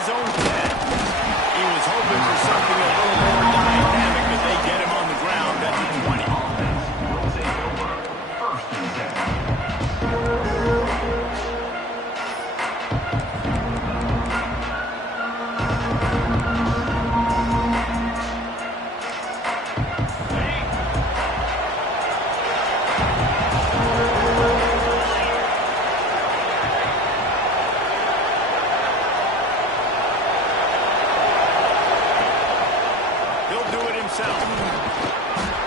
his own 10. He was hoping for something a little more dynamic as they get him on the ground at the 20. Will take over first and 10.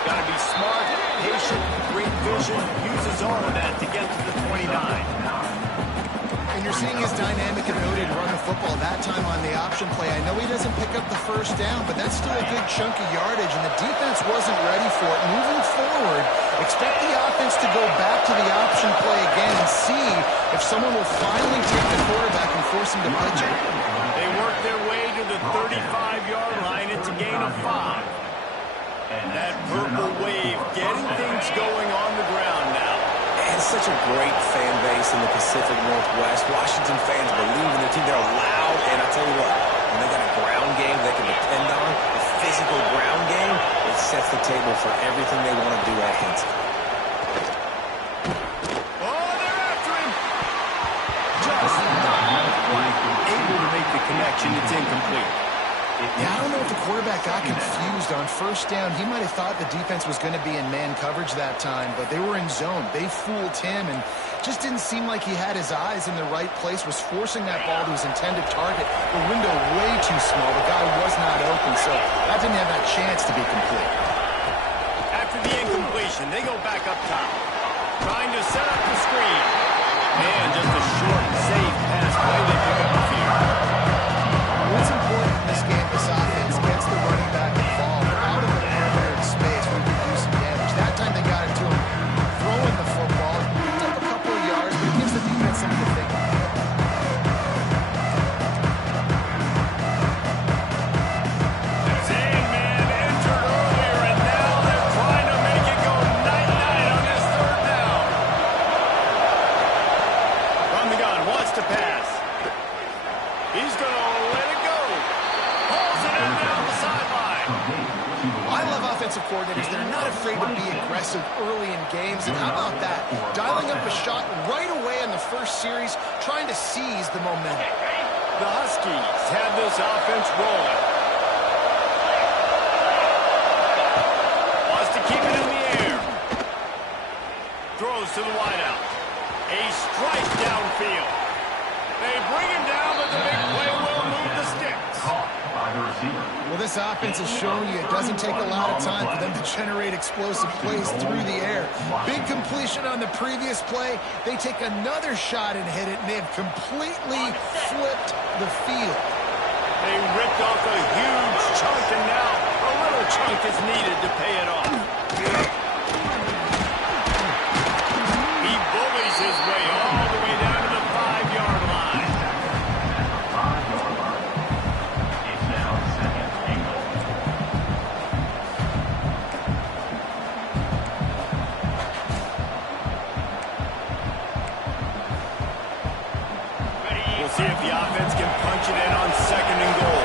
Got to be smart, patient, great vision, use his all of that to get to the 29. And you're seeing his dynamic ability to run the football that time on the option play. I know he doesn't pick up the first down, but that's still a good chunk of yardage, and the defense wasn't ready for it. Moving forward, expect the offense to go back to the option play again and see if someone will finally take the quarterback and force him to pitch it. They work their way to the 35-yard line. It's a gain of 5. That purple wave getting things going on the ground now. It's such a great fan base in the Pacific Northwest. Washington fans believe in their team. They're loud, and I tell you what, when they got a ground game they can depend on, a physical ground game, it sets the table for everything they want to do offensively. Oh, they're after him. Just not quite able to make the connection. It's incomplete. Yeah, I don't know if the quarterback got confused on first down. He might have thought the defense was going to be in man coverage that time, but they were in zone. They fooled him and just didn't seem like he had his eyes in the right place, was forcing that ball to his intended target. The window way too small. The guy was not open, so that didn't have that chance to be complete. After the incompletion, they go back up top, trying to set up the screen. Man, just a short, safe pass play they pick up the field. What's important in this game, this offense gets the running back involved. They're out of the perimeter space where we can do some damage. That time they got it to him, throwing the football. Picked up a couple of yards, but it gives the defense something to think about. Sandman entered earlier, and now they're trying to make it go night-night on this third down. From the gun, wants to pass. He's going to let it go. Pulls it in down the sideline. I love offensive coordinators that are not afraid to be aggressive early in games. And how about that? Dialing up a shot right away in the first series, trying to seize the momentum. The Huskies have this offense rolling. Wants to keep it in the air. Throws to the wideout. A strike downfield. They bring him down, but the big play will move the sticks. Well, this offense has shown you it doesn't take a lot of time for them to generate explosive plays through the air. Big completion on the previous play. They take another shot and hit it, and they have completely flipped the field. They ripped off a huge chunk, and now a little chunk is needed to pay it off. He bullies his way all the way down to the 5-yard line. It's now second and goal. We'll see if the offense can punch it in on second and goal.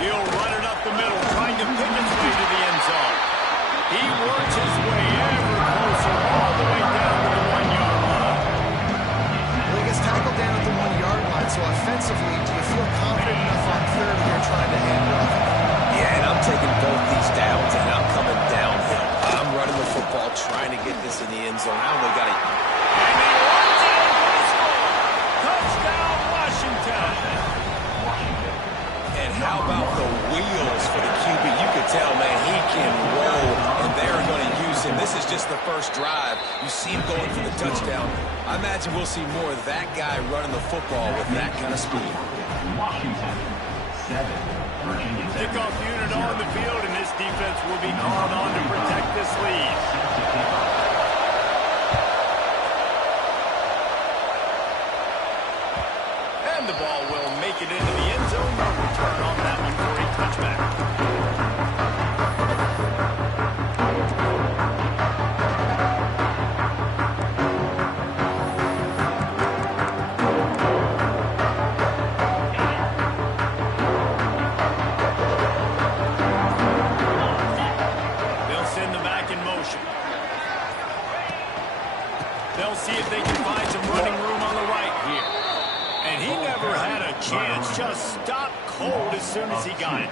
He'll run it up the middle, trying to pick its way to the end zone. He works his way ever closer all the way down to the 1-yard line. Well, he gets tackled down at the 1-yard line, so offensively, do you feel confident enough on third here trying to hand it off? Yeah, and I'm taking both these downs, and I'm coming downhill. I'm running the football, trying to get this in the end zone. I only got it. And he runs it in for the score. Touchdown, Washington. And how about the wheels for the QB? You could tell, man, he can roll, and they're going to use him. This is just the first drive. You see him going for the touchdown. I imagine we'll see more of that guy running the football with that kind of speed. Washington, 7. Virginia Tech. Kickoff unit on the field, and this defense will be called on to protect this lead. And the ball will make it into the end zone. No return on that one for a touchback. They'll see if they can find some running room on the right here. And he never had a chance. Just stopped cold as soon as he got it.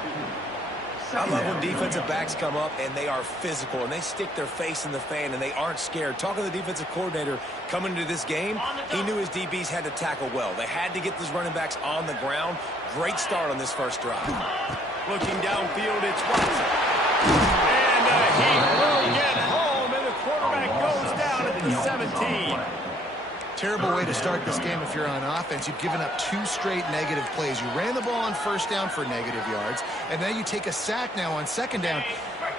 I love when defensive backs come up and they are physical and they stick their face in the fan and they aren't scared. Talking to the defensive coordinator coming into this game, he knew his DBs had to tackle well. They had to get these running backs on the ground. Great start on this first drive. Looking downfield, it's Watson. And he will get home, and the quarterback goes down at the 17. Terrible way to start this game if you're on offense. You've given up 2 straight negative plays. You ran the ball on first down for negative yards, and then you take a sack now on second down.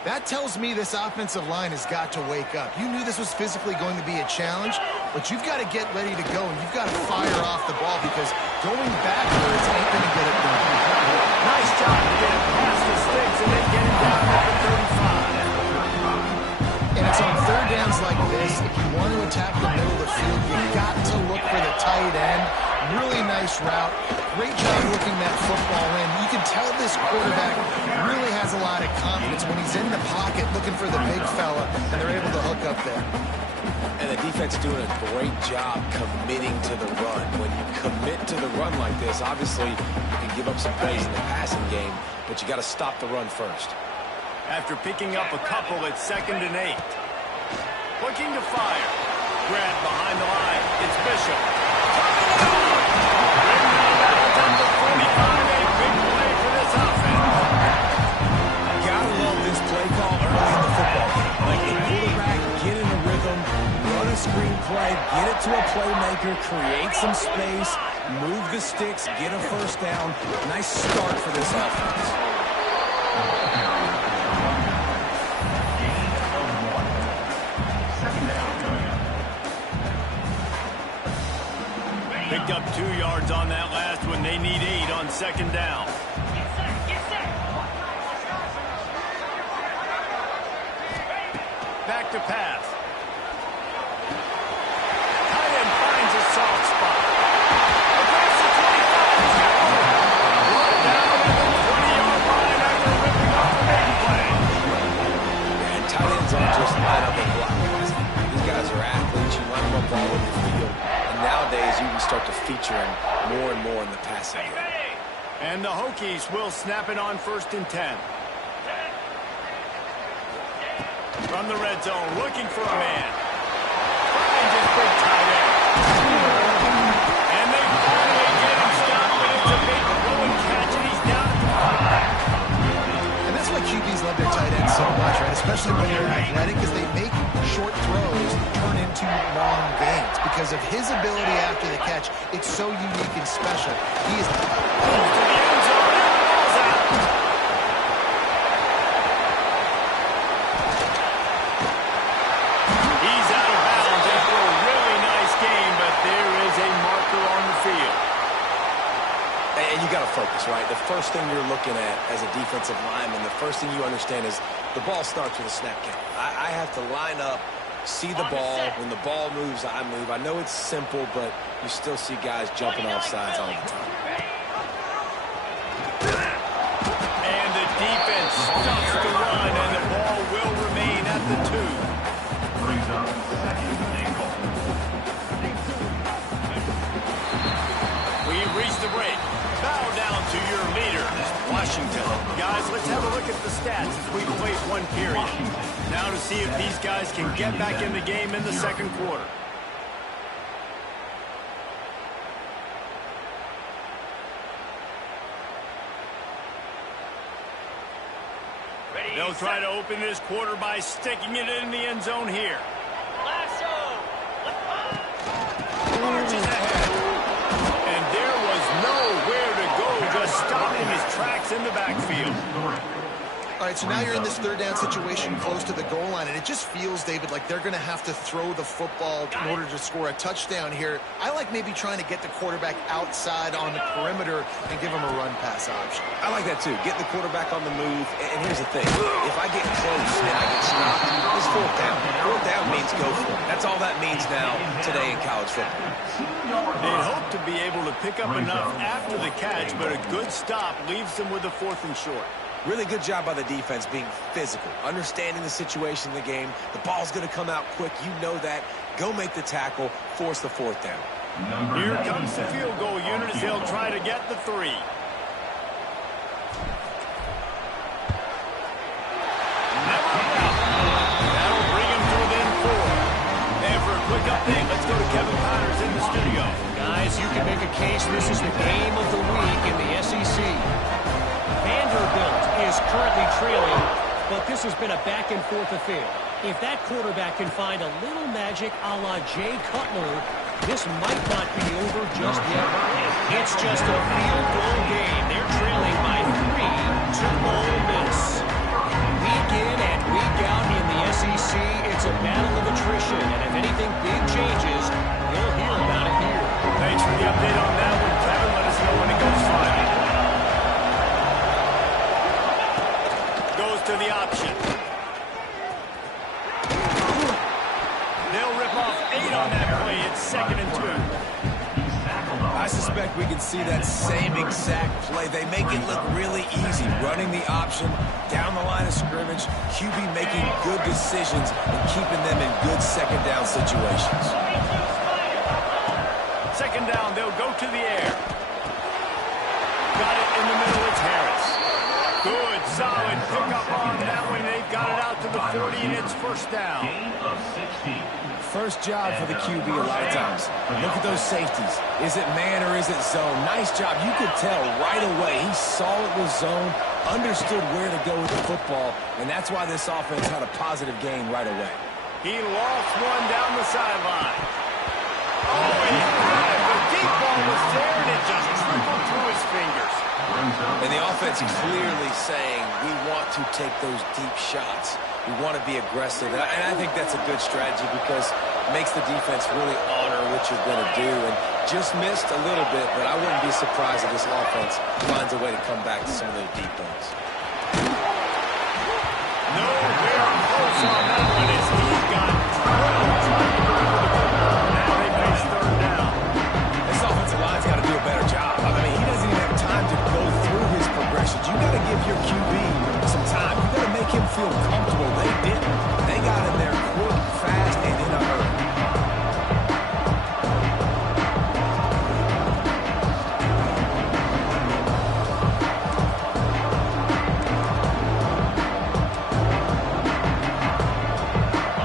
That tells me this offensive line has got to wake up. You knew this was physically going to be a challenge, but you've got to get ready to go, and you've got to fire off the ball because going backwards ain't going to get it done. Nice job to get it past the sticks and then get him down at the 35. And it's on third downs like this, if you want to attack the middle of the field, you've got to look for the tight end. Really nice route. Great job looking that football in. You can tell this quarterback really has a lot of confidence when he's in the pocket looking for the big fella, and they're able to hook up there. And the defense doing a great job committing to the run. When you commit to the run like this, obviously you can give up some plays in the passing game, but you got to stop the run first. After picking up a couple at 2nd and 8. Looking to fire. Grab behind the line. It's Bishop. Up to 45. A big play for this offense. Gotta love this play call early in the football game. Like a quarterback, get in a rhythm, run a screen play, get it to a playmaker, create some space, move the sticks, get a first down. Nice start for this offense. Picked up 2 yards on that last one. They need 8 on second down. Back to pass. Tight end finds a soft spot. Across the 25. Brought down at the 20-yard line after ripping off a big play. And tight ends aren't just line up and block. These guys are athletes. You line them up all over the field. Nowadays, you can start to feature him more and more in the passing game. And the Hokies will snap it on 1st and 10. From the red zone, looking for a man. Finds his big tight end. And they finally get him stopped, but it's a big throwing catch, and he's down at the 5. And that's why QBs love their tight ends so much, right? Especially when they're athletic, because they make short throws turn into long gains. Because of his ability after the catch, it's so unique and special. He is... He's out of bounds after a really nice game, but there is a marker on the field. And you got to focus, right? The first thing you're looking at as a defensive lineman, the first thing you understand is the ball starts with a snap count. I have to line up, see the ball. When the ball moves, I move. I know it's simple, but you still see guys jumping off sides all the time. And the defense stops the run, and the ball will remain at the 2. Brings up 2nd and goal. We've reached the break. Bow down to your leaders, Washington. Guys, let's have a look at the stats as we play 1 period. Now to see if these guys can get back in the game in the second quarter. They'll try to open this quarter by sticking it in the end zone here. Marches ahead. And there was nowhere to go, just stopping his tracks in the backfield. All right, so now you're in this 3rd down situation close to the goal line, and it just feels, David, like they're going to have to throw the football in order to score a touchdown here. I like maybe trying to get the quarterback outside on the perimeter and give him a run-pass option. I like that, too. Get the quarterback on the move. And here's the thing. If I get close and I get stopped, it's 4th down. 4th down means go for it. That's all that means now today in college football. They'd hope to be able to pick up enough after the catch, but a good stop leaves them with a 4th and short. Really good job by the defense being physical, understanding the situation in the game. The ball's going to come out quick. You know that. Go make the tackle, force the fourth down. Here comes the field goal unit as they'll try to get the 3. That'll bring him to within 4. And for a quick update, let's go to Kevin Connors in the studio. Guys, you can make a case this is the game of the week in the SEC. Vanderbilt is currently trailing, but this has been a back-and-forth affair. If that quarterback can find a little magic a la Jay Cutler, this might not be over just yet. It's just a field goal game. They're trailing by 3 to Ole Miss. Week in and week out in the SEC, it's a battle of attrition, and if anything big changes, you'll hear about it here. Thanks for the update on that one, Kevin. Let us know when it goes final. Goes to the option. They'll rip off 8 on that play. It's 2nd and 2. I suspect we can see that same exact play. They make it look really easy, running the option down the line of scrimmage, QB making good decisions and keeping them in good second down situations. 2nd down, they'll go to the air. Got it in the middle, it's Harris. Good, solid pickup on that one. They've got it out to the 40, and it's 1st down. Gain of 16. First job for the QB a lot of times. Look at those safeties. Is it man or is it zone? Nice job. You could tell right away. He saw it was zone, understood where to go with the football, and that's why this offense had a positive gain right away. He lost one down the sideline. Oh, he had it. The deep ball was there, and it just trickled through his fingers. And the offense clearly saying, we want to take those deep shots. We want to be aggressive. And I think that's a good strategy because it makes the defense really honor what you're going to do. And just missed a little bit, but I wouldn't be surprised if this offense finds a way to come back to some of those deep ones. Nowhere close on that one as he got trouble trying to go for the football. Now they face 3rd down. This offensive line's got to do a better job. I mean, he doesn't even have time to go through his progressions. You got to give your QB some time. You got to make him feel comfortable. They didn't. They got in there quick, fast, and in a hurry.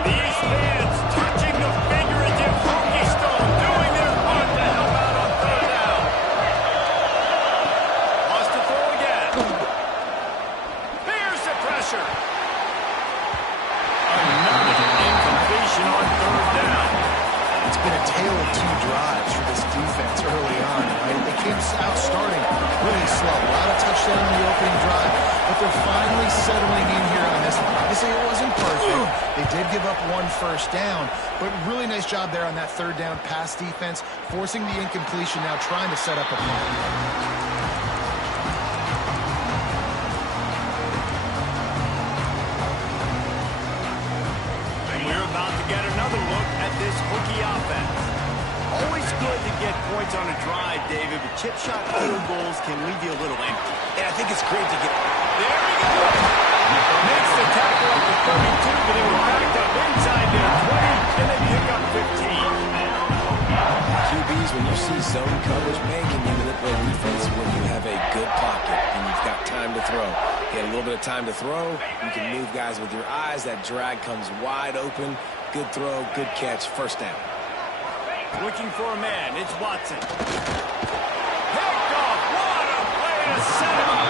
These fans touching the figurative Hokie Stone, doing their part to help out on 3rd down. Wants to throw again. Here's the pressure. Another incompletion on 3rd down. It's been a tale of 2 drives for this defense early on, right? They came out starting really slow. A lot of touchdown in the opening drive, but they're finally settling in here on this one. Obviously, it wasn't perfect. They did give up 1 first down, but really nice job there on that 3rd down pass defense, forcing the incompletion, now trying to set up a punt. We're about to get another look at this Hokie offense. Always good to get points on a drive, David, but chip shot field goals can leave you a little empty. And I think it's great to get... There he goes! Makes the tackle up to 32, but it was backed up inside their 20, and they pick up 15. QBs, when you see zone coverage, man, can you manipulate defense when you have a good pocket and you've got time to throw. You get a little bit of time to throw, you can move guys with your eyes, that drag comes wide open, good throw, good catch, 1st down. Looking for a man, it's Watson. Picked off, what a play to set him up.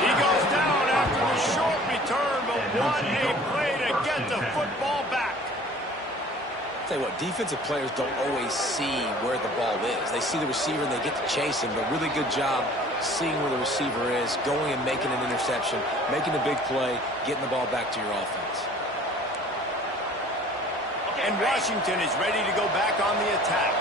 He goes down after the short return, but what a play to get the football back. Tell you what, defensive players don't always see where the ball is. They see the receiver and they get to chase him, but really good job seeing where the receiver is, going and making an interception, making a big play, getting the ball back to your offense. And Washington is ready to go back on the attack.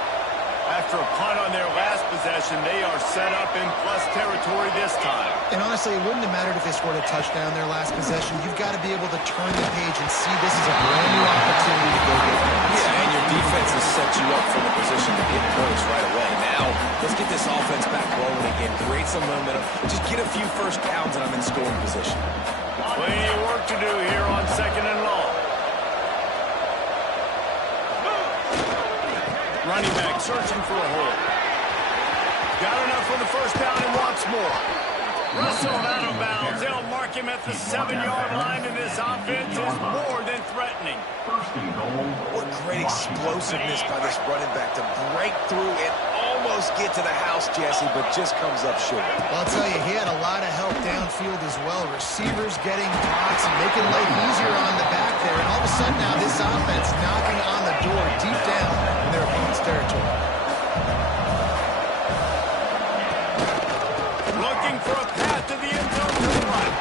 After a punt on their last possession, they are set up in plus territory this time. And honestly, it wouldn't have mattered if they scored a touchdown their last possession. You've got to be able to turn the page and see this is a brand new opportunity to go get points. Yeah, and your defense has set you up for the position to get points right away. Now Let's get this offense back rolling again. Create some momentum. Just get a few first downs, and I'm in scoring position. Plenty of work to do here on 2nd and long. Running back searching for a hole. Got enough for the first down and wants more. Russell out of bounds. They'll mark him at the 7-yard line, and this offense is more than threatening. What great explosiveness by this running back to break through and almost get to the house, Jesse, but just comes up short. Well, I'll tell you, he had a lot of help downfield as well. Receivers getting blocks and making life easier on the back there. And all of a sudden now, this offense knocking on the door deep down in their opponent's territory. Looking for a path to the end zone to the right.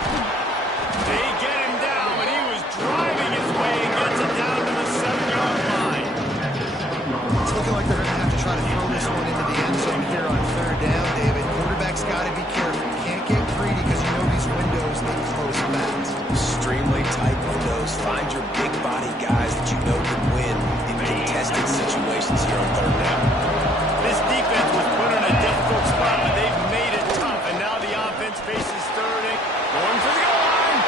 They get him down, but he was driving his way and gets it down to the 7-yard line. It's looking like they're going to have to try to throw this one into the end zone here on 3rd down, David. Quarterback's got to be careful. You can't get greedy because you know these windows, they close fast. Extremely tight windows. Find your big body guys that you know can win in contested situations here on 3rd down. This defense was put in a difficult spot, but they've made it tough. And now the offense faces 3rd and going for the goal line.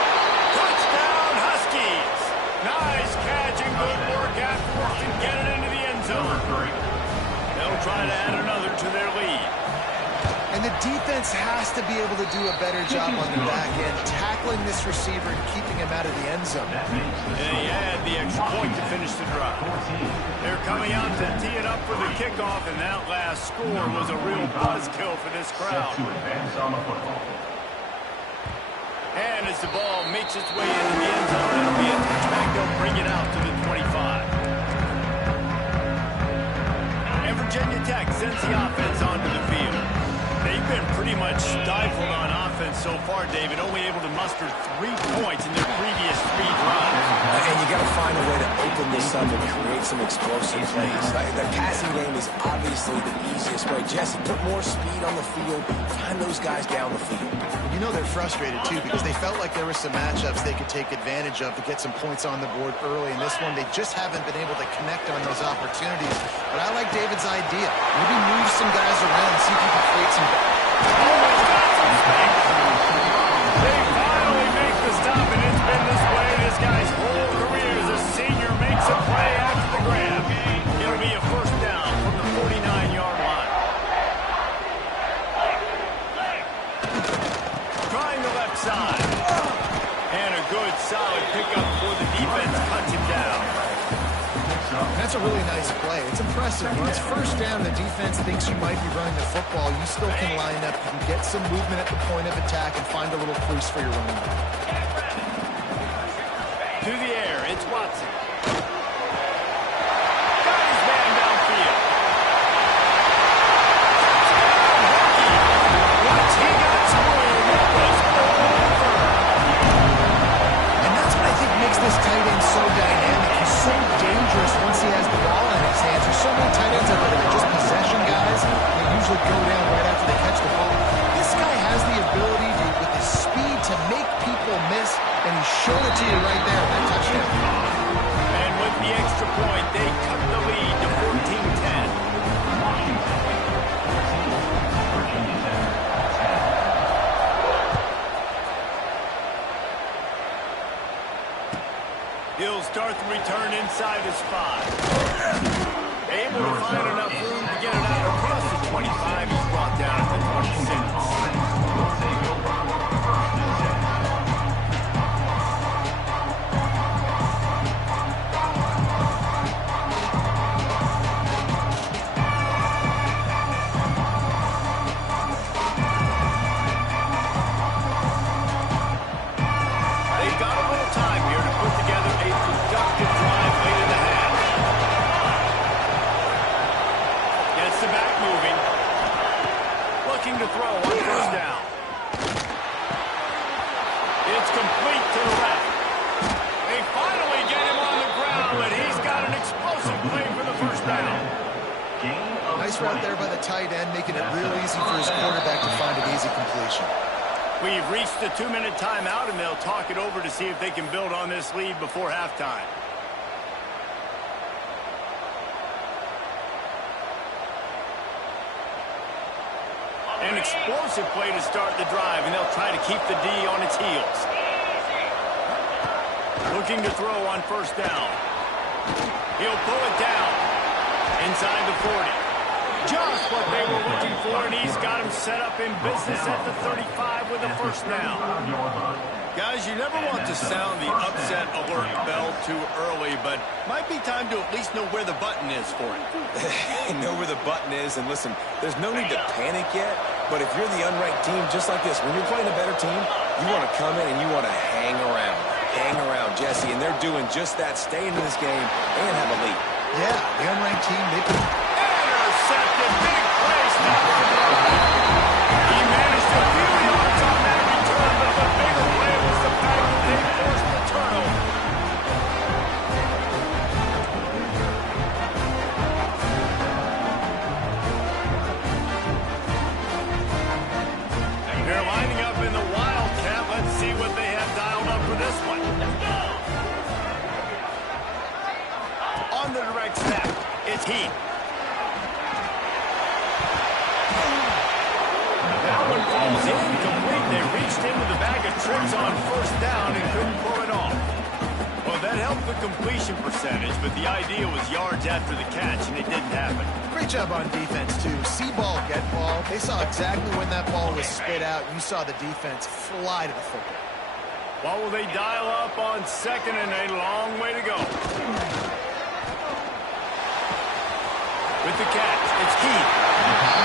Touchdown, Huskies. Nice catch and good work afterwards to get it into the end zone. They'll try to add another to their lead. And the defense has to be able to do a better job on the back end, tackling this receiver and keeping him out of the end zone. And he had the extra point to finish the drive. They're coming out to tee it up for the kickoff, and that last score was a real buzzkill for this crowd. And as the ball makes its way into the end zone, it'll be a touchback. They'll bring it out to the 25. And Virginia Tech sends the offense onto the field. They've been pretty much stifled on offense so far, David, only able to muster 3 points in their previous 3 drives. And you got to find a way to open this up and create some explosive plays. The passing game is obviously the easiest way. Jesse, put more speed on the field. Find those guys down the field. You know they're frustrated, too, because they felt like there were some matchups they could take advantage of to get some points on the board early. In this one, they just haven't been able to connect on those opportunities. But I like David's idea. Maybe move some guys around and see if you can create some... They finally make the stop, and it's been this way this guy's whole career as a senior makes a play after the grab. It'll be a first down from the 49-yard line. Trying the left side. And a good, solid pickup for the defense. Cuts him down. That's a really nice play. It's impressive. When it's first down, the defense thinks you might be running the football. You still can line up. You can get some movement at the point of attack and find a little crease for your running back. To the air, it's Watson. Got his man downfield. Once he got through, it was over. And that's what I think makes this tight end so dynamic. He's so dangerous once he has the ball in his hands. There's so many tight ends out there that are just possession guys. They usually go down right after they catch the ball. This guy has the ability to, with his speed, to make people miss, and he showed it to you right there in that touchdown. And with the extra point, they cut the lead to 14-10. He'll start the return inside his 5. Able to find enough room to get it out across the 25. He's brought down at the 26. They've got a little time here to put together a productive drive late in the half. Gets the back moving. Looking to throw on first down. It's complete to the left. They finally get him on the ground, and he's got an explosive play for the first down. Nice route there by the tight end, making it real easy for his quarterback to find an easy completion. We've reached the 2-minute timeout, and they'll talk it over to see if they can build on this lead before halftime. An explosive play to start the drive, and they'll try to keep the D on its heels. Looking to throw on first down. He'll pull it down inside the 40. Just what they were looking for, and he's got him set up in business at the 35 with a first down. Guys, you never want to sound the upset alert bell too early, but might be time to at least know where the button is for it. Know where the button is, and listen, there's no need to panic yet, but if you're the unranked team, just like this, when you're playing a better team, you want to come in and you want to hang around. Hang around, Jesse, and they're doing just that, staying in this game and have a lead. Yeah, the unranked team, they can... Intercepted, big play, stop the run. He managed to feel the odds on that return, but the bigger play was the fact that they forced the turnover. They're lining up in the Wildcat. Let's see what they have dialed up for this one. On the direct snap, it's Heath. That one falls incomplete. They reached into the bag of tricks on first down and couldn't pull it off. Well, that helped the completion percentage, but the idea was yards after the catch, and it didn't happen. Great job on defense, too. See ball, get ball. They saw exactly when that ball was spit out. You saw the defense fly to the football. What will they dial up on second and a long way to go? With the catch, it's Keith.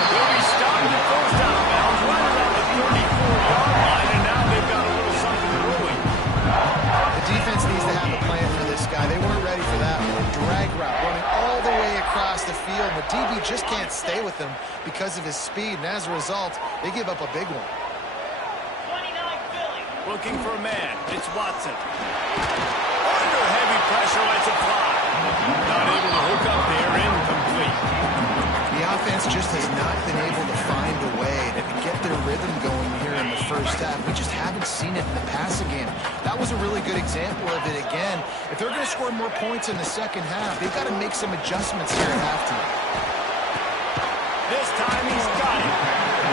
He'll be stopped at first down bounds right around the 34-yard line, and now they've got a little something brewing. The defense needs to have a plan for this guy. They weren't ready for that one. Drag route running all the way across the field. The DB just can't stay with him because of his speed, and as a result, they give up a big one. Looking for a man. It's Watson. Under heavy pressure, lets it fly. Not able to hook up there, incomplete. The offense just has not been able to find a way to get their rhythm going here in the first half. We just haven't seen it in the passing game. That was a really good example of it again. If they're going to score more points in the second half, they've got to make some adjustments here at halftime. This time he's got it.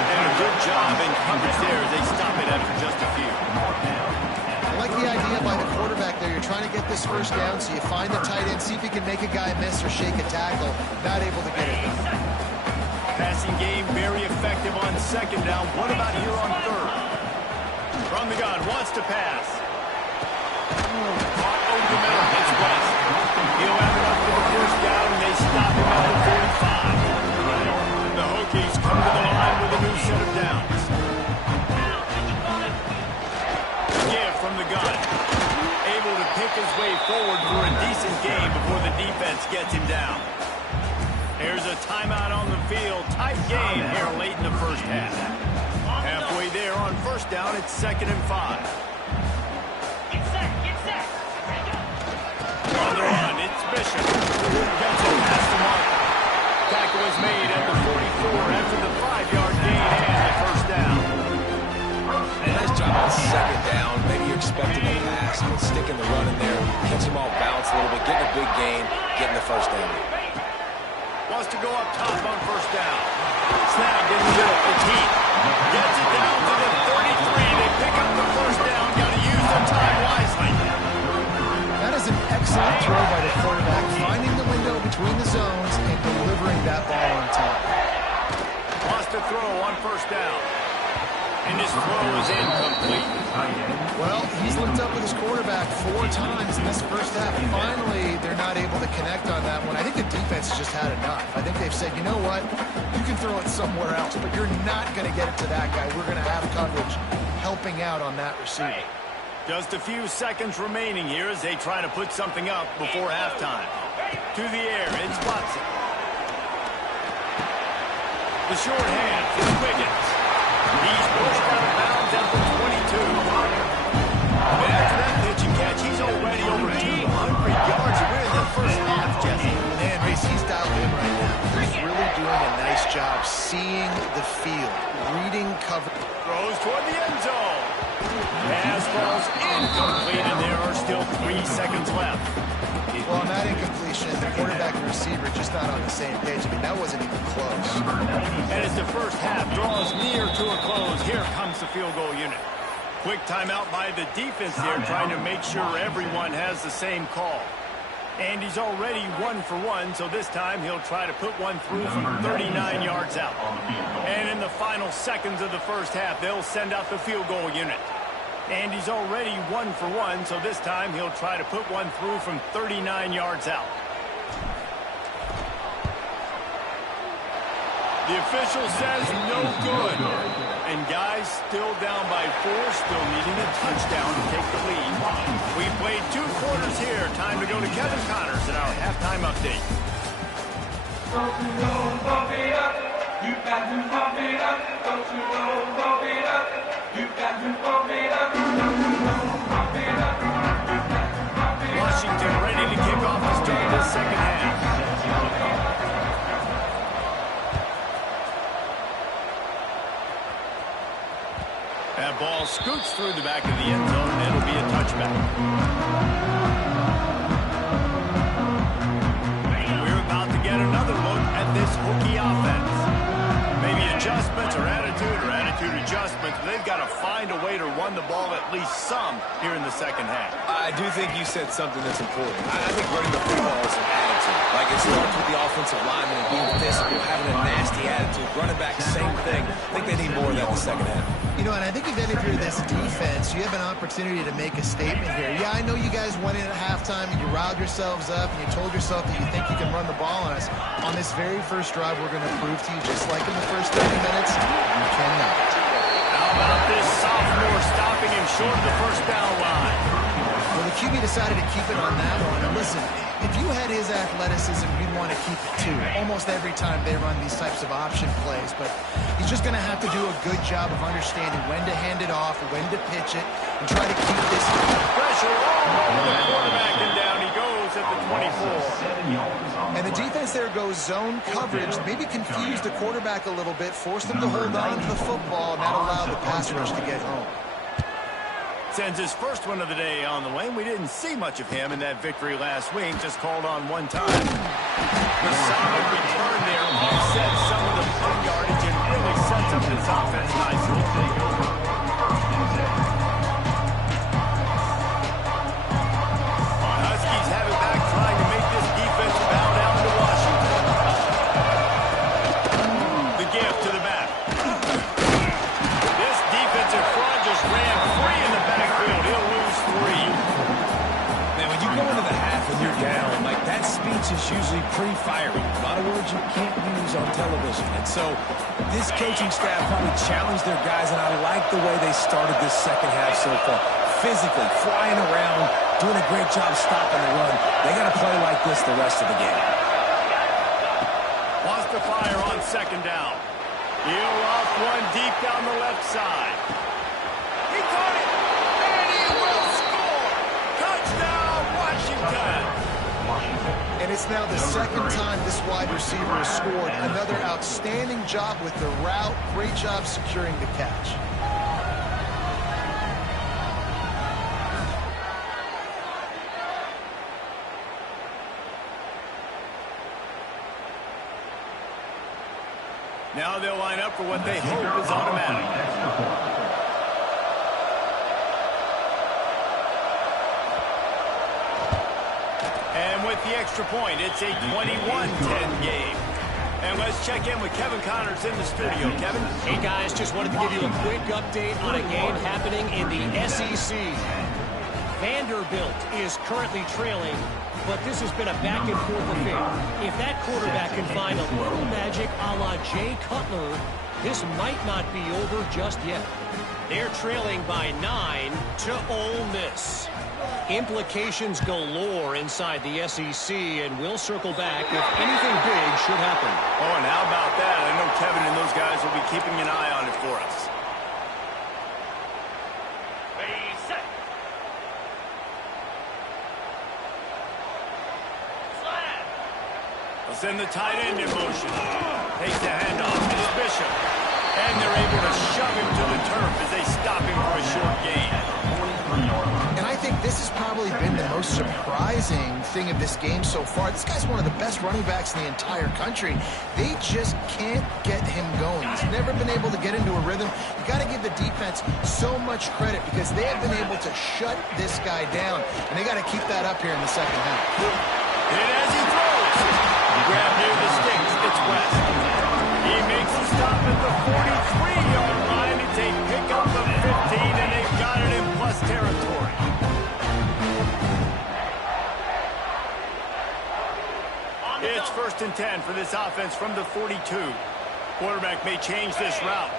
And a good job in coverage there as they stop it after just a few. I like the idea by the quarterback there. You're trying to get this first down, so you find the tight end, see if he can make a guy miss or shake a tackle. Not able to get it done. Passing game very effective on second down. What about here on third? From the gun, wants to pass. Caught over the middle, it's West. He'll have enough for the first down, and they stop him at the 45. The Hokies come to the line with a new set of downs. Give from the gun. Able to pick his way forward for a decent game before the defense gets him down. There's a timeout on the field. Tight game here late in the first half. Halfway there on first down, it's 2nd and 5. On the run, it's Bishop. Gets it past the marker. Tackle is made at the 44 after the 5-yard gain and the first down. Nice job on second down. Maybe you're expecting a pass, but sticking the run in there, catch them all bounce a little bit, getting a big gain, getting the first down. Wants to go up top on first down. Snagged in the middle. It's Heath. Gets it down to the 33. They pick up the first down. Got to use their time wisely. That is an excellent throw by the quarterback, finding the window between the zones and delivering that ball on time. Wants to throw on first down. And his throw is incomplete. Well, he's linked up with his quarterback 4 times in this first half. Finally, they're not able to connect on that one. I think the defense just had enough. I think they've said, you know what? You can throw it somewhere else, but you're not going to get it to that guy. We're going to have coverage helping out on that receiver. Just a few seconds remaining here as they try to put something up before halftime. To the air, it's Watson. The short hand is Wiggins. He's pushed out of bounds at the 22. And after that pitch and catch, he's already over 200 yards. We're in the first half, Jesse. Man, Reese, he's dialed in right now. He's really doing a nice job seeing the field, reading cover. Throws toward the end zone. Pass falls incomplete, and there are still 3 seconds left. Well, on that incompletion, the quarterback and receiver just not on the same page. I mean, that wasn't even close. And as the first half draws near to a close, here comes the field goal unit. Quick timeout by the defense here, trying to make sure everyone has the same call. And he's already 1 for 1, so this time he'll try to put one through from 39 yards out. And in the final seconds of the first half, they'll send out the field goal unit. And he's already 1 for 1, so this time he'll try to put one through from 39 yards out. The official says no good. And guys still down by 4, still needing a touchdown to take the lead. We played 2 quarters here. Time to go to Kevin Connors in our halftime update. Don't you know, bump it up. You got to bump it up. Don't you know, bump it up. You got to bump it up. Don't you know, bump it up. You got to bump it up. Washington ready to kick off the start of this second half. That ball scoots through the back of the end zone, and it'll be a touchback. We're about to get another look at this Hokie offense. Maybe adjustments or attitude adjustments. They've got to find a way to run the ball at least some here in the second half. I do think you said something that's important. I think running the football is an attitude. Like, it starts with the offensive lineman and being physical, having a nasty attitude. Running back, same thing. I think they need more of that in the second half. You know, and I think if you're this defense, you have an opportunity to make a statement here. Yeah, I know you guys went in at halftime and you riled yourselves up and you told yourself that you think you can run the ball on us. On this very first drive, we're going to prove to you, just like in the first 30 minutes, you cannot. How about this sophomore stopping him short of the first down line? Well, the QB decided to keep it on that one. And listen, if you had his athleticism, you'd want to keep it too. Almost every time they run these types of option plays. But he's just going to have to do a good job of understanding when to hand it off, when to pitch it, and try to keep this Pressure all over the quarterback, and down he goes at the 24. And the defense there goes zone coverage, maybe confused the quarterback a little bit, forced him to hold on to the football, and that allowed the pass rush to get home. Sends his first one of the day on the way. We didn't see much of him in that victory last week, just called on one time. The solid return there offsets some of the punt yardage and really sets up this offense nicely. Huskies have it back, trying to make this defense bow down to Washington. The gift to the back. This defensive front just ran free in the backfield. He'll lose 3. Man, when you go into the half and you're down, like, that speech is usually pretty fiery. A lot of words you can't use on television. And so this coaching staff probably challenged their guys, and I like the way they started this second half so far. Physically, flying around, doing a great job stopping the run. They got to play like this the rest of the game. Wants to fire on second down. He'll off one deep down the left side. He caught it, and he will score. Touchdown, Washington. And it's now the second time this wide receiver has scored. Another outstanding job with the route. Great job securing the catch. Now they'll line up for what they hope is automatic. And with the extra point, it's a 21-10 game. And let's check in with Kevin Connors in the studio. Kevin? Hey, guys, just wanted to give you a quick update on a game happening in the SEC. Vanderbilt is currently trailing, but this has been a back-and-forth affair. If that quarterback can find a little magic a la Jay Cutler, this might not be over just yet. They're trailing by 9 to Ole Miss. Implications galore inside the SEC, and we'll circle back if anything big should happen. Oh, and how about that? I know Kevin and those guys will be keeping an eye on it for us. Send the tight end in motion. Takes the handoff. It's Bishop. And they're able to shove him to the turf as they stop him for a short gain. 1-yard line. And I think this has probably been the most surprising thing of this game so far. This guy's one of the best running backs in the entire country. They just can't get him going. He's never been able to get into a rhythm. You got to give the defense so much credit because they have been able to shut this guy down, and they got to keep that up here in the second half. And as he throws, grab near the sticks, it's West. He makes a stop at the 43-yard line. It's a pickup of 15, and they've got it in plus territory. It's 1st and 10 for this offense from the 42. Quarterback may change this route.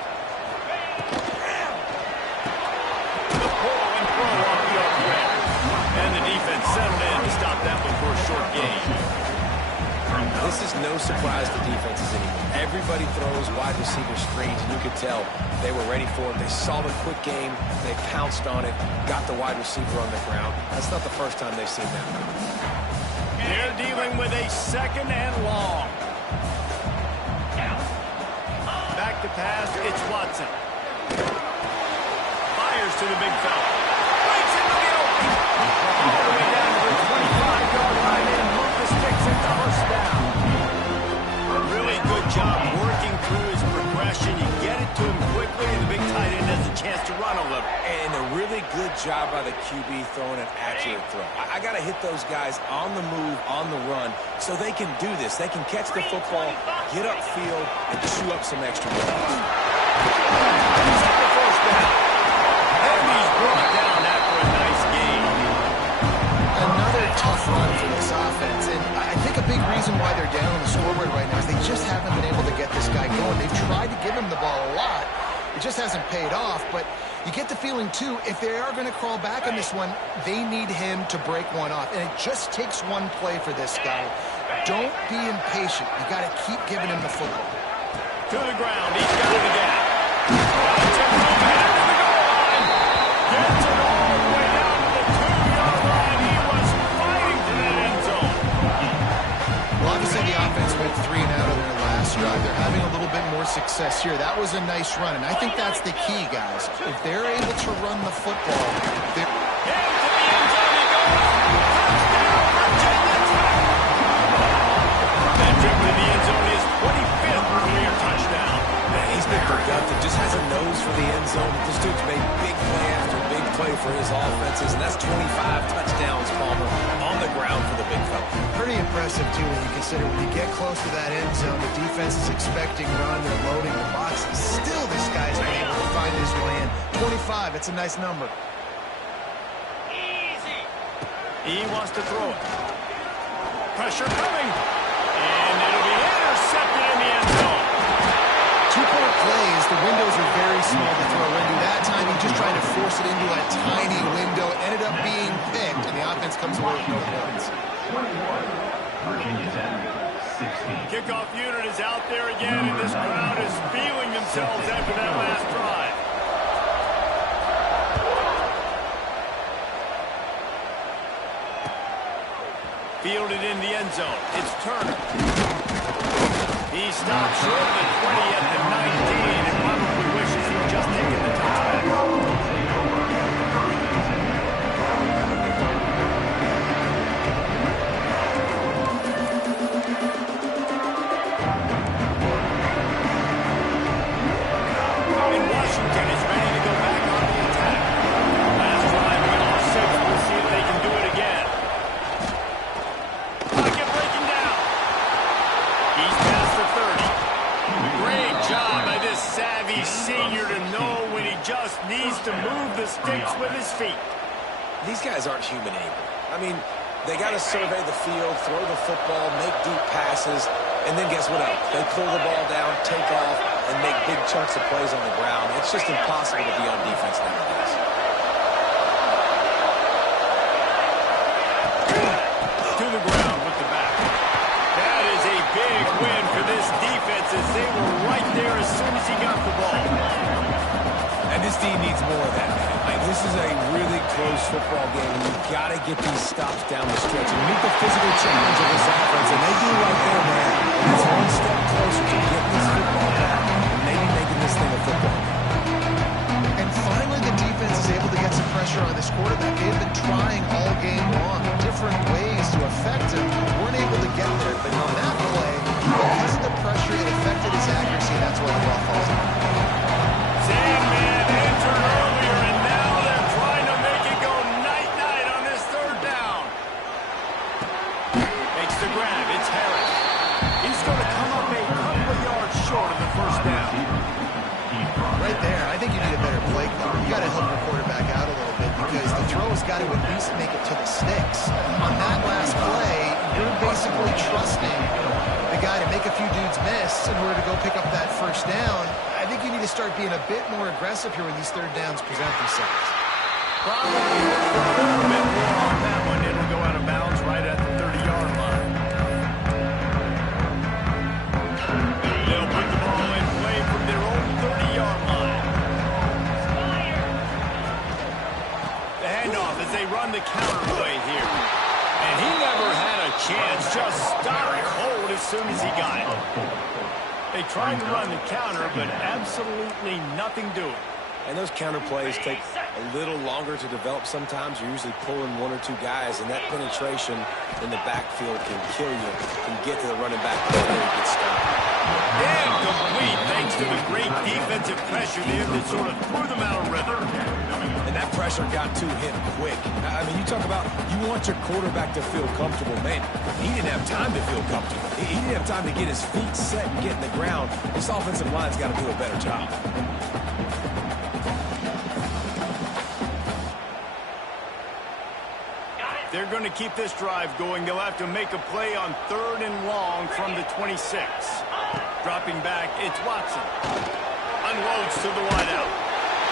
The pull and throw off the RPM. And the defense settled in to stop that one for a short gain. This is no surprise to defenses anymore. Everybody throws wide receiver screens, and you could tell they were ready for it. They saw the quick game. They pounced on it, got the wide receiver on the ground. That's not the first time they've seen that. They're dealing with a 2nd and long. Back to pass, it's Watson. Fires to the big fella. Breaks into the open. All the way down to the 25-yard line and move the sticks into first down. A really good job working through his progression. You get it to him quickly, and the big tight end has a chance to run a little. And a really good job by the QB throwing an accurate throw. I got to hit those guys on the move, on the run, so they can do this. They can catch the football, get upfield, and chew up some extra yards. He's at the first down. And he's brought down after a nice gain. Another tough run for this offense, and I think a big reason why they're down on the scoreboard right now is they just haven't been able to get this guy going. They've tried to give him the ball a lot. It just hasn't paid off, but you get the feeling, too, if they are going to crawl back in this one, they need him to break one off, and it just takes one play for this guy. Don't be impatient. You got to keep giving him the football. To the ground, he's got it again. Watson moving into the goal line. Gets it all the way down to the 2-yard line. He was fighting for that end zone. Well, obviously the offense went 3 and out of their last drive. They're having a little bit more success here. That was a nice run, and I think that's the key, guys. If they're able to run the football, they're... Into the end zone he goes. Touchdown, Virginia Tech. That trip to the end zone is 25th career touchdown. Man, he's been productive, just has a nose for the end zone. This dude's made big play after big play for his offenses, and that's 25 touchdowns, Palmer, on the ground for the big fella. Pretty impressive, too, when you consider when you get close to that end zone, the defense is expecting run, they're loading the boxes. Still, this guy's been able to find his way in. 25, it's a nice number. He wants to throw it. Pressure coming. And it'll be intercepted in the end zone. 2-point plays, the windows are very small to throw into. That time, he just tried to force it into a tiny window. It ended up being picked, and the offense comes away with no points. 21, Virginia Tech, 16. Kickoff unit is out there again, and this crowd is feeling themselves after that last drive. Fielded in the end zone. It's Turner. He stopped short of the 20 at the 19 and probably wishes he'd just taken the touchback. And Washington is ready to go back on the attack. Last drive went off 6. We'll see if they can do it again. Pocket breaking down. He's past the 30. Great job by this savvy senior to know when he just needs to move the sticks with his feet. These guys aren't human anymore. I mean, they got to survey the field, throw the football, make deep passes, and then guess what else? They pull the ball down, take off, and make big chunks of plays on the ground. It's just impossible to be on defense nowadays. To the ground with the back. That is a big win for this defense as they were right there as soon as he got the ball. And this team needs more of that, man. Like, this is a really close football game, and you've got to get these stops down the stretch and meet the physical challenge of this offense. And they do right there, man. And it's one step closer to getting this football back and maybe making this thing a football game. And finally, the defense is able to get some pressure on this quarterback. accuracy, and that's why the ball falls out. Sandman entered earlier, and now they're trying to make it go night-night on this third down. Makes the grab. It's Harris. He's going to come up a couple of yards short of the first down. Right there, I think you need a better play call. You got to help your quarterback out a little bit because the throw has got to at least make it to the sticks. On that last play, you're basically trusting the guy to make a few dudes miss in order to go pick up that first down. I think you need to start being a bit more aggressive here when these third downs present themselves. Probably a little bit more on that one. It'll go out of bounds right at the 30-yard line. They'll put the ball in play from their own 30-yard line. The handoff as they run the counter play here. And he never had a chance. Just stopped cold as soon as he got it. They tried to run the counter, but absolutely nothing doing. And those counter plays take a little longer to develop sometimes. You're usually pulling one or two guys, and that penetration in the backfield can kill you, can get to the running back before he gets stopped. And complete thanks to the great defensive pressure there that sort of threw them out of rhythm. And that pressure got to him quick. I mean, you talk about you want your quarterback to feel comfortable. Man, he didn't have time to feel comfortable. He didn't have time to get his feet set and get in the ground. This offensive line's got to do a better job. They're going to keep this drive going. They'll have to make a play on 3rd and long from the 26. Dropping back, it's Watson. Unloads to the wideout.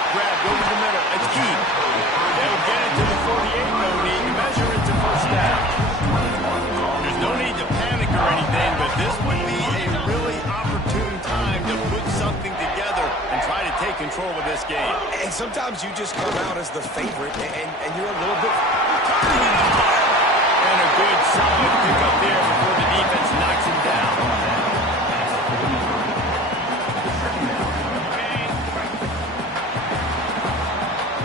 Grab over the middle. It's Keith. They'll get it to the 48. No need to measure it to first down. There's no need to panic or anything, but this would be a really opportune time to put something together and try to take control of this game. And sometimes you just come out as the favorite, and you're a little bit... And a good solid pick up there before the defense knocks him down.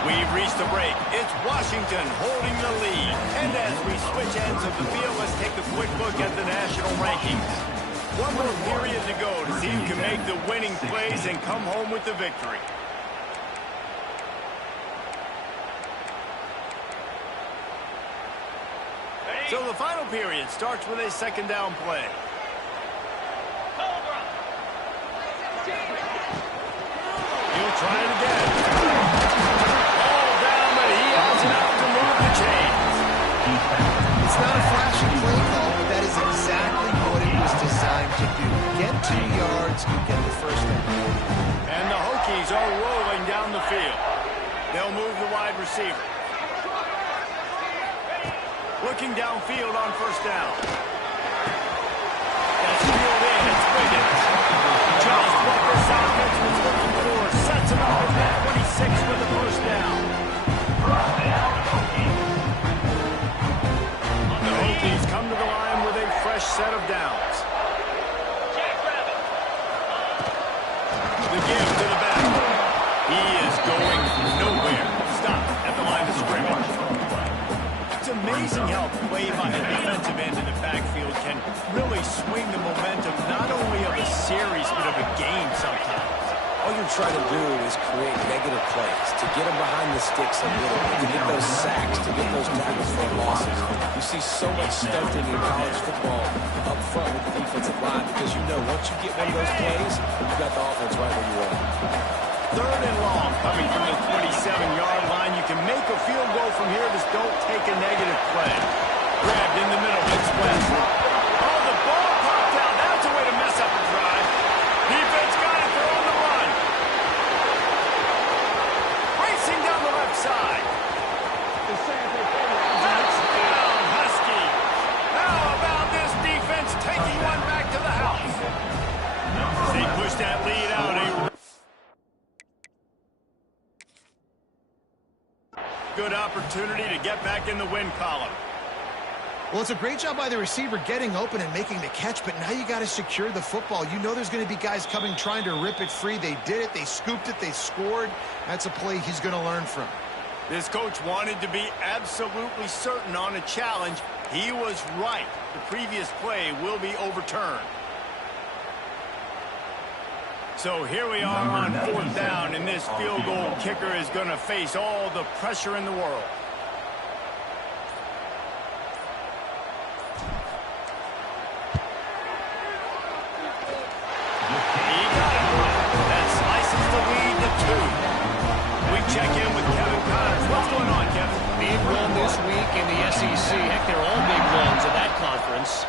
We've reached the break. It's Washington holding the lead. And as we switch ends of the field, let's take a quick look at the national rankings. One more period to go to see who can make the winning plays and come home with the victory. So the final period starts with a 2nd down play. He'll try it again. Ball down, but he has enough to move the chains. It's not a flashy play call, but that is exactly what it was designed to do. Get 2 yards, you get the first down. And the Hokies are rolling down the field. They'll move the wide receiver. Looking downfield on 1st down. That's peeled in. It's Wiggins. Just what this offense was looking for. Sets him up at that 26 with the first down. The Hokies come to the line with a fresh set of downs. The give to the back. He is going nowhere. Stop at the line of scrimmage. It's amazing how play by a defensive end in the backfield can really swing the momentum not only of a series but of a game sometimes. All you're trying to do is create negative plays, to get them behind the sticks a little bit, to get those sacks, to get those tackles for losses. You see so much stunting in college football up front with the defensive line because you know once you get one of those plays, you've got the offense right where you want. 3rd and long coming from the 27-yard line. You can make a field goal from here. Just don't take a negative play. Grabbed in the middle. It's West. Oh, the ball popped out. That's a way to mess up a drive. Defense got it. They're on the run. Racing down the left side. Touchdown, Husky. How about this defense taking one back to the house? They push that lead out. Good opportunity to get back in the win column. Well, it's a great job by the receiver getting open and making the catch, but now you got to secure the football. You know there's going to be guys coming trying to rip it free. They did it. They scooped it. They scored. That's a play he's going to learn from. This coach wanted to be absolutely certain on a challenge. He was right. The previous play will be overturned. So here we are on 4th down, and this field goal kicker is going to face all the pressure in the world. He got it. That slices the lead to 2. We check in with Kevin Connors. What's going on, Kevin? Big run this week in the SEC. Heck, they're all big runs in that conference.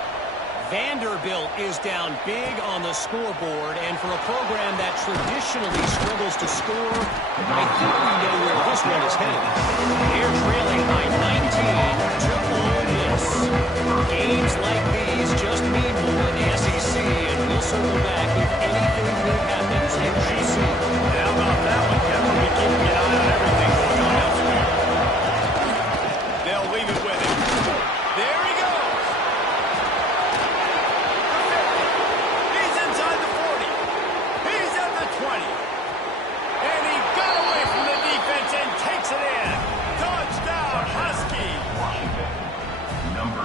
Vanderbilt is down big on the scoreboard, and for a program that traditionally struggles to score, I think we know where this one is headed. They're trailing by 19 to Ole Miss. Games like these just mean more in the SEC, and we'll circle back if anything new happens in GC. How about that one, Kevin? We keep an eye on everything going on elsewhere. They'll leave it with him. There he goes. He's inside the 40. He's at the 20. And he got away from the defense and takes it in. Touchdown, Husky.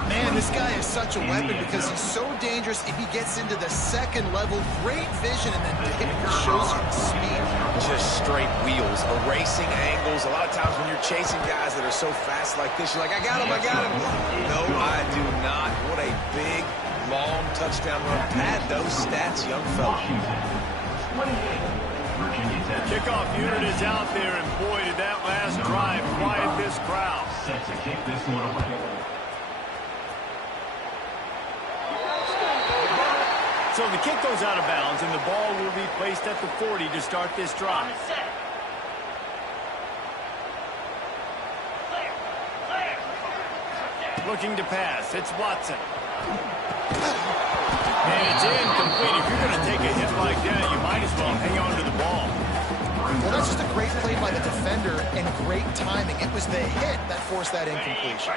Man, this guy is such a weapon because he's so dangerous if he gets into the second level. Great vision, and then Davis shows you the speed. Just straight wheels, erasing angles. A lot of times when you're chasing guys that are so fast like this, you're like, I got him, I got him. No, I do not. What a big, long touchdown run. Pad those stats, young fella. Kickoff unit is out there, and boy, did that last drive quiet this crowd. Set to kick this one away. So the kick goes out of bounds, and the ball will be placed at the 40 to start this drive. Looking to pass. It's Watson. And it's incomplete. If you're going to take a hit like that, you might as well hang on to the ball. Well, that's just a great play by the defender and great timing. It was the hit that forced that incompletion.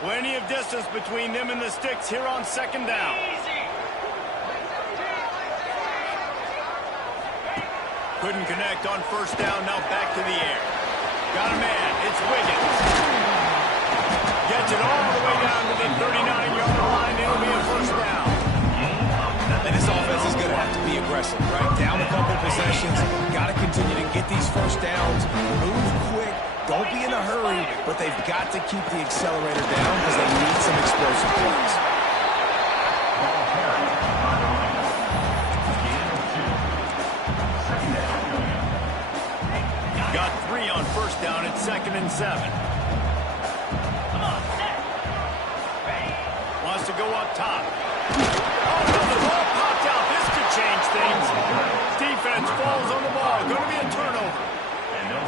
Plenty of distance between them and the sticks here on 2nd down. Couldn't connect on 1st down. Now back to the air. Got a man. It's Wiggins. Gets it all the way down to the 39-yard line. It'll be a 1st down. And this offense is going to have to be aggressive, right? Down a couple possessions. Got to continue to get these 1st downs. Move quick. Don't be in a hurry. But they've got to keep the accelerator down because they need some explosive plays. Got 3 on 1st down at 2nd and 7. Wants to go up top. Oh, no, the ball popped out. This could change things. Defense falls on the ball. Going to be a turnover.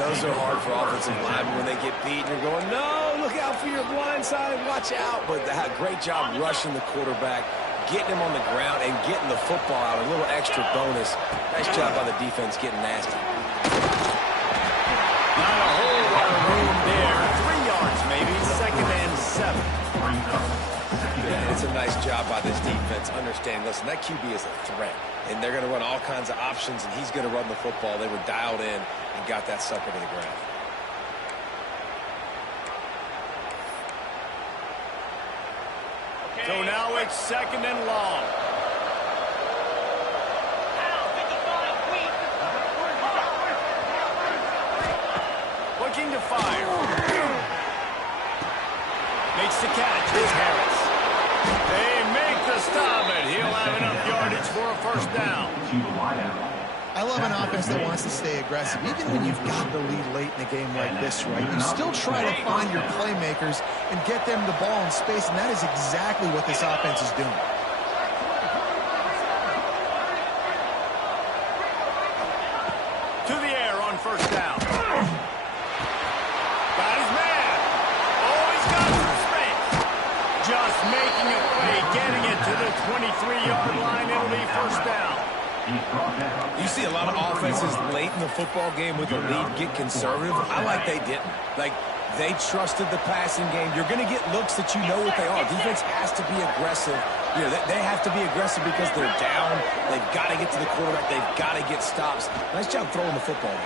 Those are hard for offensive linemen when they get beat. You're going, no, look out for your blind side. Watch out. But they had a great job rushing the quarterback, getting him on the ground, and getting the football out. A little extra bonus. Nice job by the defense getting nasty. Not a whole lot of room there. 3 yards maybe. 2nd and 7. Yeah, it's a nice job by this defense. Understand, listen, that QB is a threat. And they're going to run all kinds of options, and he's going to run the football. They were dialed in and got that sucker to the ground. So now it's 2nd and long. Looking to fire. Makes the catch. It's Harris. They make the stop, and he'll have enough yardage for a 1st down. I love an offense that wants to stay aggressive. Even when you've got the lead late in a game like this, right? You still try to find your playmakers and get them the ball in space, and that is exactly what this offense is doing. To the air on 1st down. Got his man. Oh, he's got some space. Just making a play, getting it to the 23-yard line. It'll be 1st down. You see a lot of offenses late in the football game with a lead get conservative. I like they didn't. Like, they trusted the passing game. You're going to get looks that you know what they are. Defense has to be aggressive. You know, they have to be aggressive because they're down. They've got to get to the quarterback. They've got to get stops. Nice job throwing the football.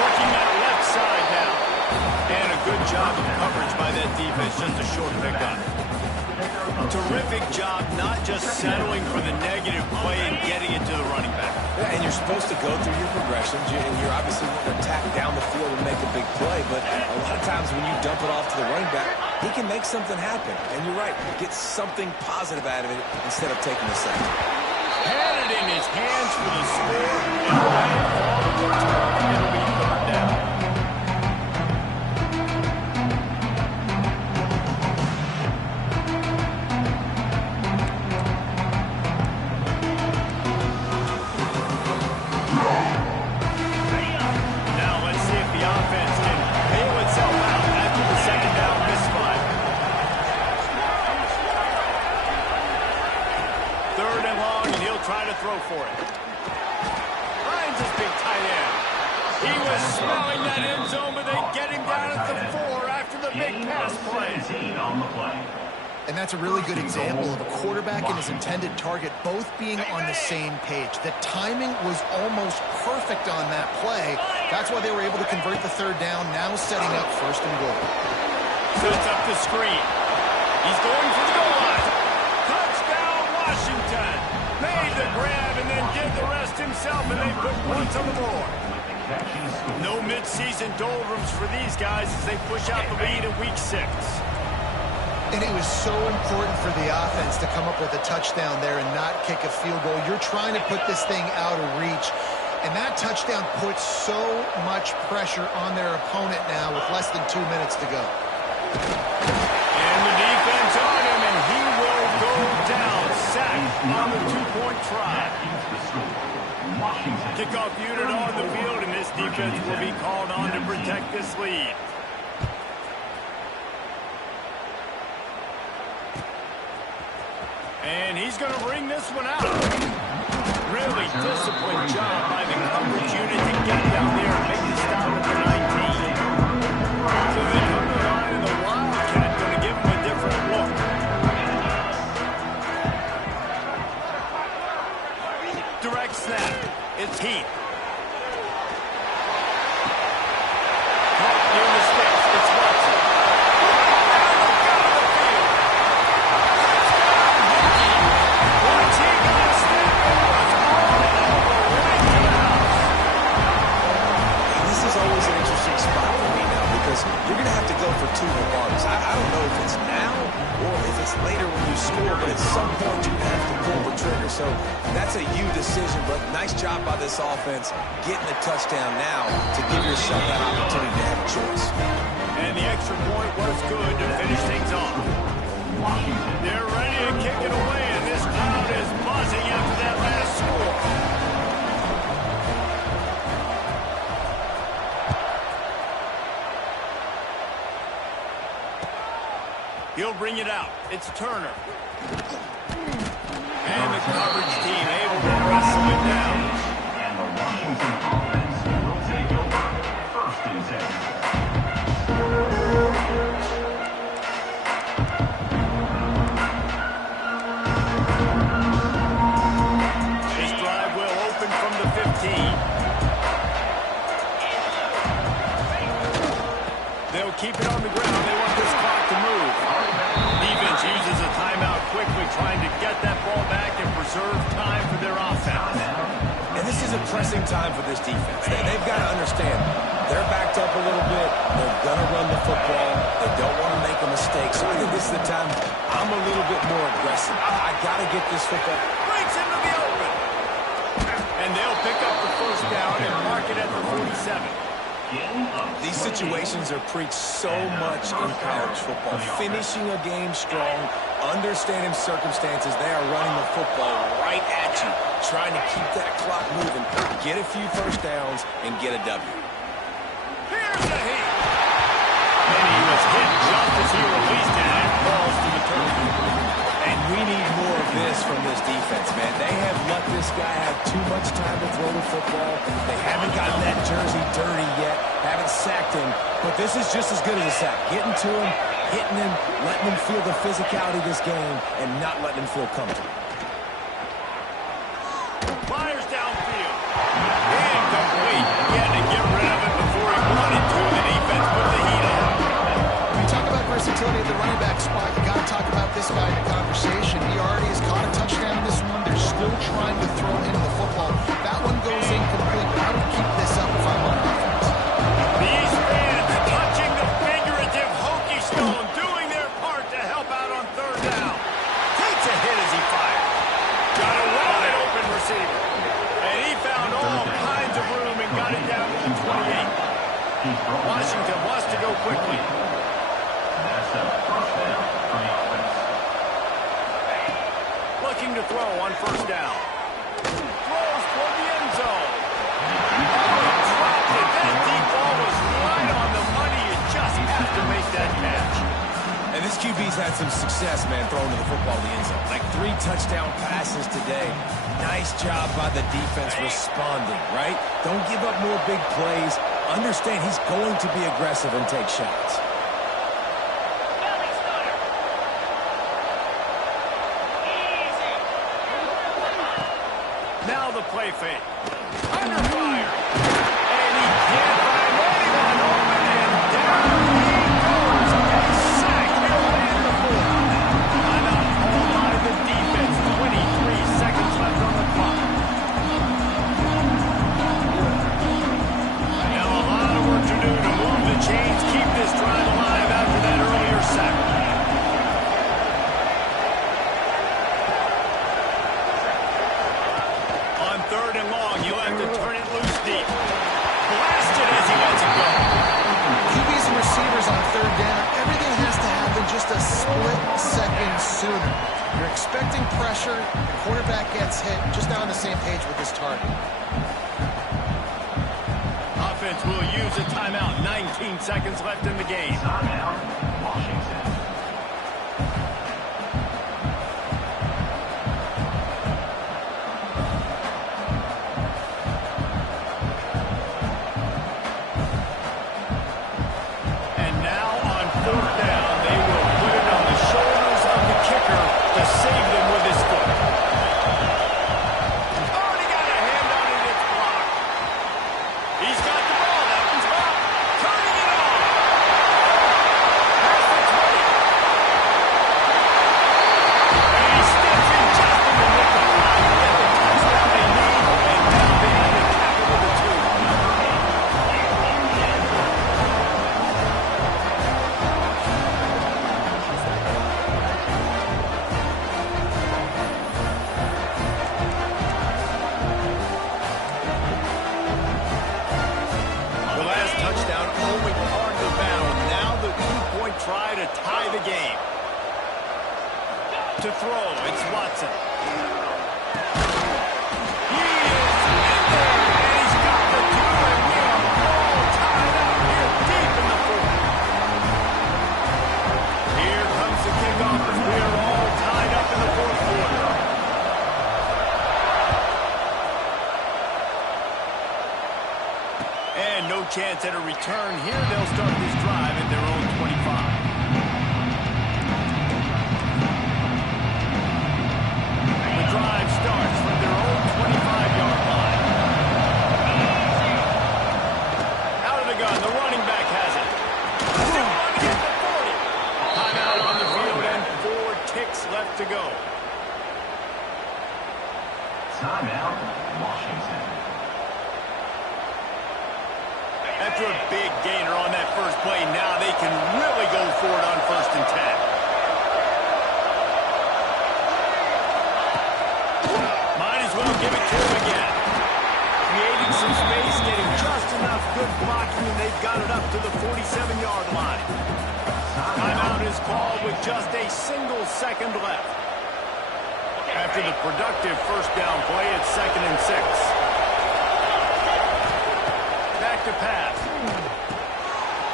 Working that left side now. And a good job of coverage by that defense. Just a short pickup. Terrific job not just settling for the negative play and getting it to the running supposed to go through your progressions, and you're obviously going to attack down the field and make a big play, but a lot of times when you dump it off to the running back, he can make something happen. And you're right, get something positive out of it instead of taking the sack. Had it in his hands for the score, and let it fall to the turn. It'll be third down. Now let's see if the offense can bail itself out after the second down misfire. Third and long, and he'll try to throw for it. Finds his big tight end. He was smelling that end zone, but they get him down at the 4 after the big pass play. 17 on the play. And that's a really good example of a quarterback and his intended target both being on the same page. The timing was almost perfect on that play. That's why they were able to convert the third down, now setting up first and goal. Sets up the screen. He's going for the goal line. Touchdown, Washington. Made the grab and then did the rest himself, and they put points on the board. No mid-season doldrums for these guys as they push out the lead in Week 6. And it was so important for the offense to come up with a touchdown there and not kick a field goal. You're trying to put this thing out of reach. And that touchdown puts so much pressure on their opponent now with less than 2 minutes to go. And the defense on him, and he will go down. Sacked on the 2-point try. Kickoff unit on the field, and this defense will be called on to protect this lead. And he's going to bring this one out. Really disciplined job by the coverage unit to get down there and make the stop at the 19. So they come to the line, and the Wildcat going to give him a different look. Direct snap. It's Heath. Caught near the sticks. It's Watson. You're going to have to go for 2 regardless. I don't know if it's now or if it's later when you score, but at some point you have to pull the trigger. So that's a you decision, but nice job by this offense getting a touchdown now to give yourself that opportunity to have a choice. And the extra point was good to finish things off. They're ready to kick it away, and this crowd is buzzing after that last score. He'll bring it out. It's Turner. And the coverage team able to wrestle it down. And the Washington offense will take over first and 10. This drive will open from the 15. They'll keep it on the ground. They want this clock to move. Defense uses a timeout quickly, trying to get that ball back and preserve time for their offense. And this is a pressing time for this defense. They've got to understand, they're backed up a little bit. They're going to run the football. They don't want to make a mistake. So I think this is the time I'm a little bit more aggressive. I got to get this football. Breaks into the open. And they'll pick up the first down and mark it at the 47. These situations are preached so much in college football. Finishing a game strong, understanding circumstances. They are running the football right at you, trying to keep that clock moving, get a few first downs, and get a W. Here's the hit. And he was hit just as he released it, and it falls to the turf. And we need more of this from this defense, man. They have let this guy have too much time to throw the football. They haven't gotten that jersey dirty yet, haven't sacked him. But this is just as good as a sack. Getting to him, hitting him, letting him feel the physicality of this game, and not letting him feel comfortable. Fires downfield. Incomplete. He had to get rid of it before he wanted to. The defense put the heat on. When you talk about versatility at the running back spot, you got to talk about this guy in the conversation. He already has caught a touchdown in this one. They're still trying to throw him the football. That one goes in Washington wants to go quickly. That's a first down for the offense. Looking to throw on first down. Throws toward the end zone. Oh, dropped it. That deep ball was right on the money. You just have to make that catch. And this QB's had some success, man, throwing to the football in the end zone. Like 3 touchdown passes today. Nice job by the defense responding, right? Don't give up more big plays. Understand he's going to be aggressive and take shots. Now the play fake. Under fire. And he can't find anyone open, and down he goes. A sack. He'll land the ball. Timeout called by the defense. 23 seconds left on the clock. Now a lot of work to do to move the chains, keep this drive alive after that earlier sack. On 3rd and long, you have to turn it loose deep. Blasted as he lets it go. QBs and receivers on 3rd down, everything has to happen just a split second sooner. You're expecting pressure, the quarterback gets hit, just not on the same page with his target. Offense will use a timeout. 19 seconds left in the game. Timeout, Washington. And now on 4th down, they will put it on the shoulders of the kicker to save them with his foot. Oh, and he got a hand on it. It's blocked. He's got the ball. That one's up. Turning it on. Past the 20. And he steps in just in the nick of time to get the touchdown they need. And now they have it cap it with a 2. The last touchdown only part of the battle. Now the 2-point try to tie the game. To throw, it's Watson. He is in there, and he's got the 2, and we are all tied up here deep in the 4th. Here comes the kickoff, and we are all tied up in the 4th quarter. And no chance at a return here. They'll start this drive at their own 25. The drive starts from their own 25-yard line. Out of the gun, the running back has it. Still running at the 40. Timeout on the field and 4 ticks left to go. Timeout, Washington. After a big gainer on that first play, now they can really go for it on 1st and 10. Might as well give it to him again. Creating some space, getting just enough good blocking, and they've got it up to the 47-yard line. Timeout is called with just a single second left. After the productive first down play, it's 2nd and 6. Back to pass.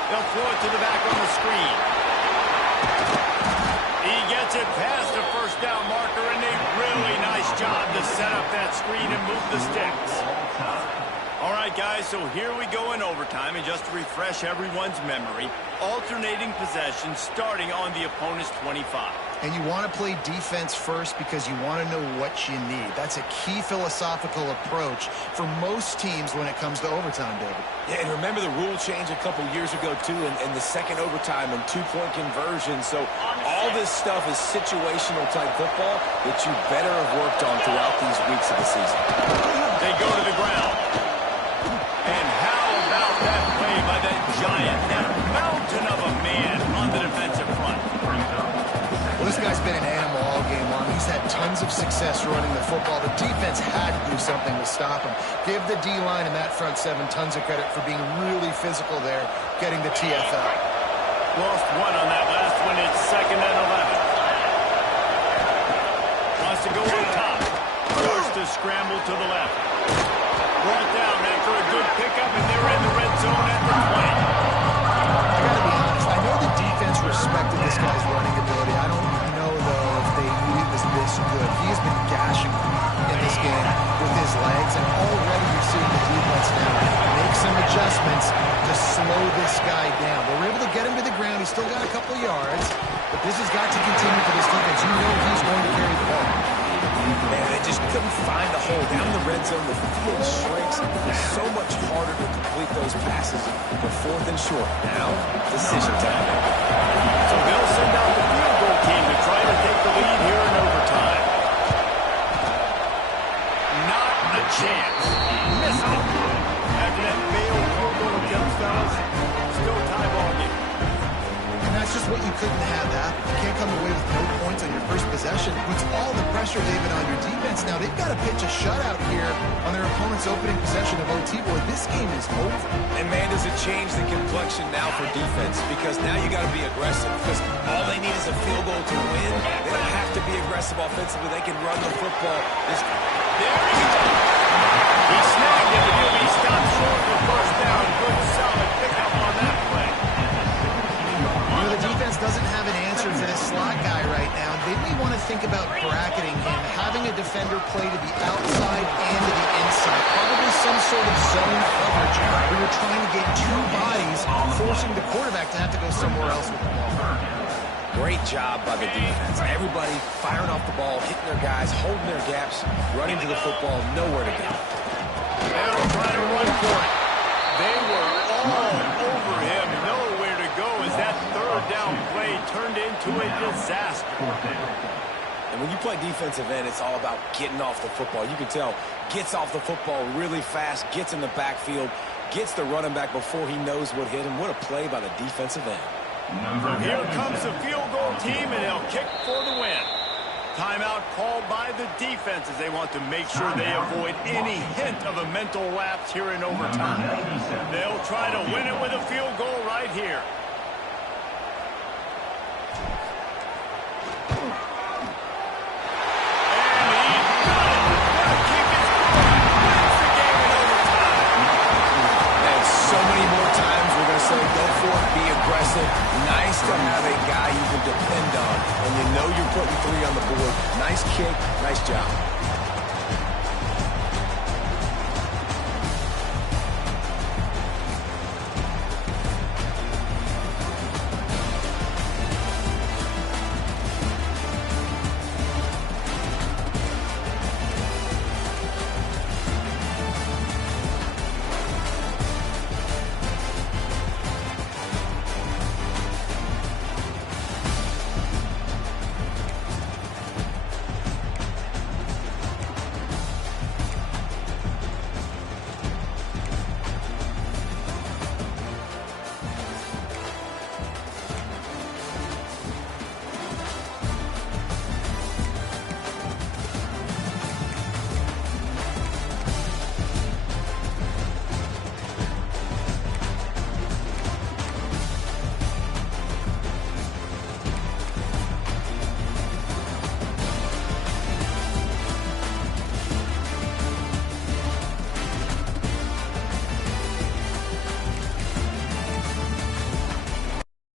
They'll throw it to the back on the screen. He gets it past the first down marker, and a really nice job to set up that screen and move the sticks. All right, guys, so here we go in overtime, and just to refresh everyone's memory, alternating possession starting on the opponent's 25. And you want to play defense first because you want to know what you need. That's a key philosophical approach for most teams when it comes to overtime, David. Yeah, and remember the rule change a couple years ago, too, and the second overtime and 2-point conversion. So all this stuff is situational type football that you better have worked on throughout these weeks of the season. They go to the ground. And how about that play by that giant, that mountain of a man on the defensive front? Well, this guy's been an animal all game long. He's had tons tons of success running the football. The defense had to do something to stop him. Give the D-line and that front seven tons of credit for being really physical there, getting the TFL. Lost one on that last one. It's 2nd and 11. Wants to go on top. Forced to scramble to the left. Brought down after a good pickup, and they're in the red zone at the 20. I gotta be honest, I know the defense respected this guy's running ability. I don't know, though, if they knew he was this good. He has been gashing in this game with his legs, and already you're seeing the defense now make some adjustments to slow this guy down. They were able to get him to the ground. He's still got a couple yards, but this has got to continue for this defense. You know he's going to carry the ball. Man, they just couldn't find a hole. Down in the red zone, the field shrinks. It's so much harder to complete those passes for 4th and short. Now, decision time. So they'll send out the field goal team to try to take the lead here in overtime. Not a chance. Missed it. After that failed field goal attempt, fellas, still tie ball game. And that's just what you couldn't have happen. You can't come away with no points on your first possession. Puts all the pressure, David, on your defense. Now, they've got to pitch a shutout here on their opponent's opening possession of OT. Boy, this game is over. And, man, does it change the complexion now for defense? Because now you got to be aggressive. Because all they need is a field goal to win. They don't have to be aggressive offensively. They can run the football. There he goes. He snagged it, but he'll be stopped short of the first down. Good, solid pickup on that play. You know, the defense doesn't have an answer for this slot guy right now. They may want to think about bracketing him, having a defender play to the outside and to the inside. Probably some sort of zone coverage where you're trying to get two bodies, forcing the quarterback to have to go somewhere else with the ball. Great job by the defense. Everybody firing off the ball, hitting their guys, holding their gaps, running to the football, nowhere to go. They'll try to run for it. They were all over him. Nowhere to go as that 3rd down play turned into a disaster. And when you play defensive end, it's all about getting off the football. You can tell, gets off the football really fast, gets in the backfield, gets the running back before he knows what hit him. What a play by the defensive end. So here comes the field goal team, and they'll kick for the win. Timeout called by the defense as they want to make sure they avoid any hint of a mental lapse here in overtime. They'll try to win it with a field goal right here. And he got it. That kick is good. Wins the game in overtime. And so many more times we're going to say go for it, be aggressive. Nice to have a guy you can depend on when you know you're putting 3 on the board. Nice kick, nice job.